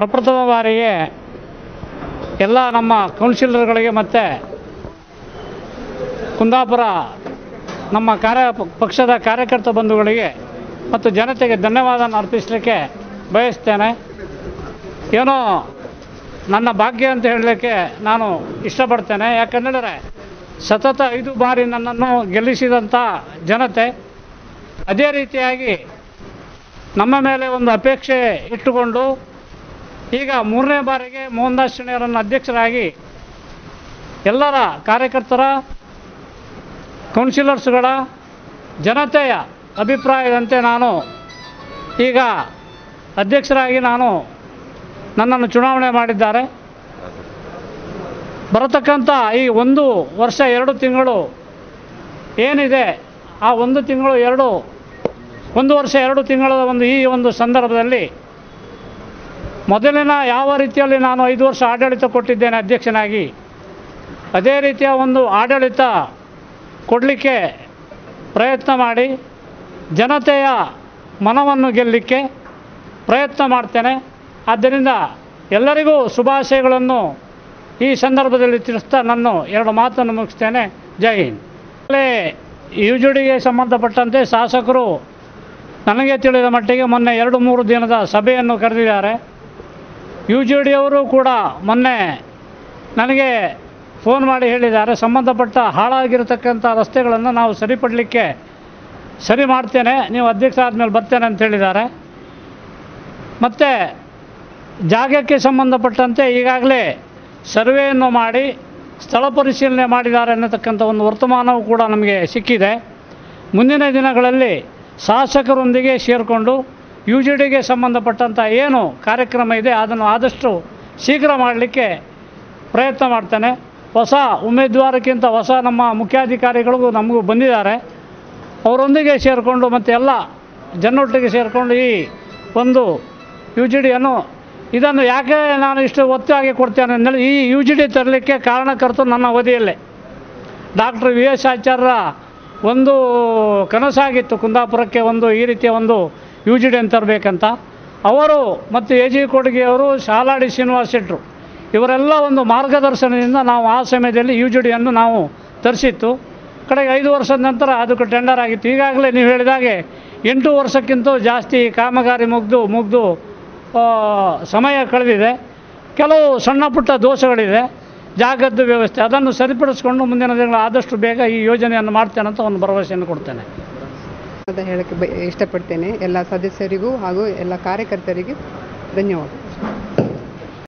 ಪ್ರಪ್ರಥಮ ಬಾರಿಗೆ ಎಲ್ಲ ನಮ್ಮ ಕೌನ್ಸಿಲರ್ಗಳಿಗೆ ಮತ್ತು ಕುಂದಾಪುರ ನಮ್ಮ ಪಕ್ಷದ ಕಾರ್ಯಕರ್ತ ಬಂಧುಗಳಿಗೆ ಮತ್ತು ಜನತೆಗೆ ಧನ್ಯವಾದವನ್ನು ಅರ್ಪಿಸಲಿಕ್ಕೆ ಬಯಸ್ತೇನೆ. ಏನೋ ನನ್ನ ಭಾಗ್ಯ ಅಂತ ಹೇಳಲಿಕ್ಕೆ ನಾನು ಇಷ್ಟಪಡ್ತೇನೆ. ಯಾಕಂದರೆ ಸತತ 5 ಬಾರಿ ನನ್ನನ್ನು ಗೆಲ್ಲಿಸಿದಂಥ ಜನತೆ ಅದೇ ರೀತಿಯಾಗಿ ನಮ್ಮ ಮೇಲೆ ಒಂದು ಅಪೇಕ್ಷೆ ಇಟ್ಟುಕೊಂಡು ಈಗ 3ನೇ ಬಾರಿಗೆ ಮೋಹನ್ದಾಸ್ ಶೆಣಿಯವರನ್ನು ಅಧ್ಯಕ್ಷರಾಗಿ ಎಲ್ಲರ ಕಾರ್ಯಕರ್ತರ, ಕೌನ್ಸಿಲರ್ಸ್ಗಳ, ಜನತೆಯ ಅಭಿಪ್ರಾಯದಂತೆ ನಾನು ಈಗ ಅಧ್ಯಕ್ಷರಾಗಿ ನನ್ನನ್ನು ಚುನಾವಣೆ ಮಾಡಿದ್ದಾರೆ. ಬರತಕ್ಕಂಥ ಈ 1 ವರ್ಷ 2 ತಿಂಗಳು ಏನಿದೆ, ಆ 1 ವರ್ಷ 2 ತಿಂಗಳ ಈ ಒಂದು ಸಂದರ್ಭದಲ್ಲಿ ಮೊದಲಿನ ಯಾವ ರೀತಿಯಲ್ಲಿ ನಾನು 5 ವರ್ಷ ಆಡಳಿತ ಕೊಟ್ಟಿದ್ದೇನೆ ಅಧ್ಯಕ್ಷನಾಗಿ, ಅದೇ ರೀತಿಯ ಒಂದು ಆಡಳಿತ ಕೊಡಲಿಕ್ಕೆ ಪ್ರಯತ್ನ ಮಾಡಿ ಜನತೆಯ ಮನವನ್ನು ಗೆಲ್ಲಲಿಕ್ಕೆ ಪ್ರಯತ್ನ ಮಾಡ್ತೇನೆ. ಆದ್ದರಿಂದ ಎಲ್ಲರಿಗೂ ಶುಭಾಶಯಗಳನ್ನು ಈ ಸಂದರ್ಭದಲ್ಲಿ ತಿಳಿಸ್ತಾ ನನ್ನ 2 ಮಾತನ್ನು ಮುಗಿಸ್ತೇನೆ. ಜೈ ಹಿಂದ್. ಯುಜಿಡಿಗೆ ಸಂಬಂಧಪಟ್ಟಂತೆ ಶಾಸಕರು ನನಗೆ ತಿಳಿದ ಮಟ್ಟಿಗೆ ಮೊನ್ನೆ 2-3 ದಿನದ ಸಭೆಯನ್ನು ಕರೆದಿದ್ದಾರೆ. ಯುಜಿಡಿಯವರು ಕೂಡ ಮೊನ್ನೆ ನನಗೆ ಫೋನ್ ಮಾಡಿ ಹೇಳಿದ್ದಾರೆ, ಸಂಬಂಧಪಟ್ಟ ಹಾಳಾಗಿರತಕ್ಕಂಥ ರಸ್ತೆಗಳನ್ನು ನಾವು ಸರಿ ಮಾಡ್ತೇನೆ, ನೀವು ಅಧ್ಯಕ್ಷ ಆದಮೇಲೆ ಬರ್ತೇನೆ ಅಂತ ಹೇಳಿದ್ದಾರೆ. ಮತ್ತು ಜಾಗಕ್ಕೆ ಸಂಬಂಧಪಟ್ಟಂತೆ ಈಗಾಗಲೇ ಸರ್ವೆಯನ್ನು ಮಾಡಿ ಸ್ಥಳ ಪರಿಶೀಲನೆ ಮಾಡಿದ್ದಾರೆ ಅನ್ನತಕ್ಕಂಥ ಒಂದು ವರ್ತಮಾನವೂ ಕೂಡ ನಮಗೆ ಸಿಕ್ಕಿದೆ. ಮುಂದಿನ ದಿನಗಳಲ್ಲಿ ಶಾಸಕರೊಂದಿಗೆ ಸೇರಿಕೊಂಡು ಯುಜಿಡಿಗೆ ಸಂಬಂಧಪಟ್ಟಂಥ ಏನು ಕಾರ್ಯಕ್ರಮ ಇದೆ ಅದನ್ನು ಆದಷ್ಟು ಶೀಘ್ರ ಮಾಡಲಿಕ್ಕೆ ಪ್ರಯತ್ನ ಮಾಡ್ತೇನೆ. ಹೊಸ ಉಮೇದುವಾರಕ್ಕಿಂತ ಹೊಸ ನಮ್ಮ ಮುಖ್ಯಾಧಿಕಾರಿಗಳಿಗೂ ನಮಗೂ ಬಂದಿದ್ದಾರೆ. ಅವರೊಂದಿಗೆ ಸೇರಿಕೊಂಡು ಮತ್ತು ಎಲ್ಲ ಜನರೊಟ್ಟಿಗೆ ಸೇರಿಕೊಂಡು ಈ ಒಂದು ಯುಜಿಡಿಯನ್ನು ಇದನ್ನು ಯಾಕೆ ನಾನು ಇಷ್ಟು ಒತ್ತಾಗಿ ಕೊಡ್ತೇನೆ ಅಂದರೆ, ಈ ಯುಜಿಡಿ ತರಲಿಕ್ಕೆ ಕಾರಣಕರ್ತರು ನನ್ನ ಅವಧಿಯಲ್ಲೇ ಡಾಕ್ಟರ್ VS ಆಚಾರ್ಯರ ಒಂದು ಕನಸಾಗಿತ್ತು ಕುಂದಾಪುರಕ್ಕೆ ಈ ರೀತಿಯ ಒಂದು ಯುಜಿಡಿಯನ್ನು ತರಬೇಕಂತ. ಅವರು ಮತ್ತು AG ಕೊಡಗಿಯವರು, ಶಾಲಾಡಿ ಶ್ರೀನಿವಾಸ ಶೆಟ್ಟರು ಇವರೆಲ್ಲ ಒಂದು ಮಾರ್ಗದರ್ಶನದಿಂದ ನಾವು ಆ ಸಮಯದಲ್ಲಿ ಯುಜಿಡಿಯನ್ನು ನಾವು ತರಿಸಿತ್ತು. ಕಡೆಗೆ 5 ವರ್ಷದ ನಂತರ ಅದಕ್ಕೆ ಟೆಂಡರ್ ಆಗಿತ್ತು. ಈಗಾಗಲೇ ನೀವು ಹೇಳಿದಾಗೆ 8 ವರ್ಷಕ್ಕಿಂತ ಜಾಸ್ತಿ ಕಾಮಗಾರಿ ಮುಗಿದು ಸಮಯ ಕಳೆದಿದೆ. ಕೆಲವು ಸಣ್ಣ ಪುಟ್ಟ ದೋಷಗಳಿದೆ, ಜಾಗದ ವ್ಯವಸ್ಥೆ, ಅದನ್ನು ಸರಿಪಡಿಸ್ಕೊಂಡು ಮುಂದಿನ ದಿನಗಳು ಆದಷ್ಟು ಬೇಗ ಈ ಯೋಜನೆಯನ್ನು ಮಾಡ್ತೇನೆ ಅಂತ ಒಂದು ಭರವಸೆಯನ್ನು ಕೊಡ್ತೇನೆ ಅಂತ ಹೇಳಕ್ಕೆ ಇಷ್ಟಪಡ್ತೇನೆ. ಎಲ್ಲ ಸದಸ್ಯರಿಗೂ ಹಾಗೂ ಎಲ್ಲ ಕಾರ್ಯಕರ್ತರಿಗೂ ಧನ್ಯವಾದ.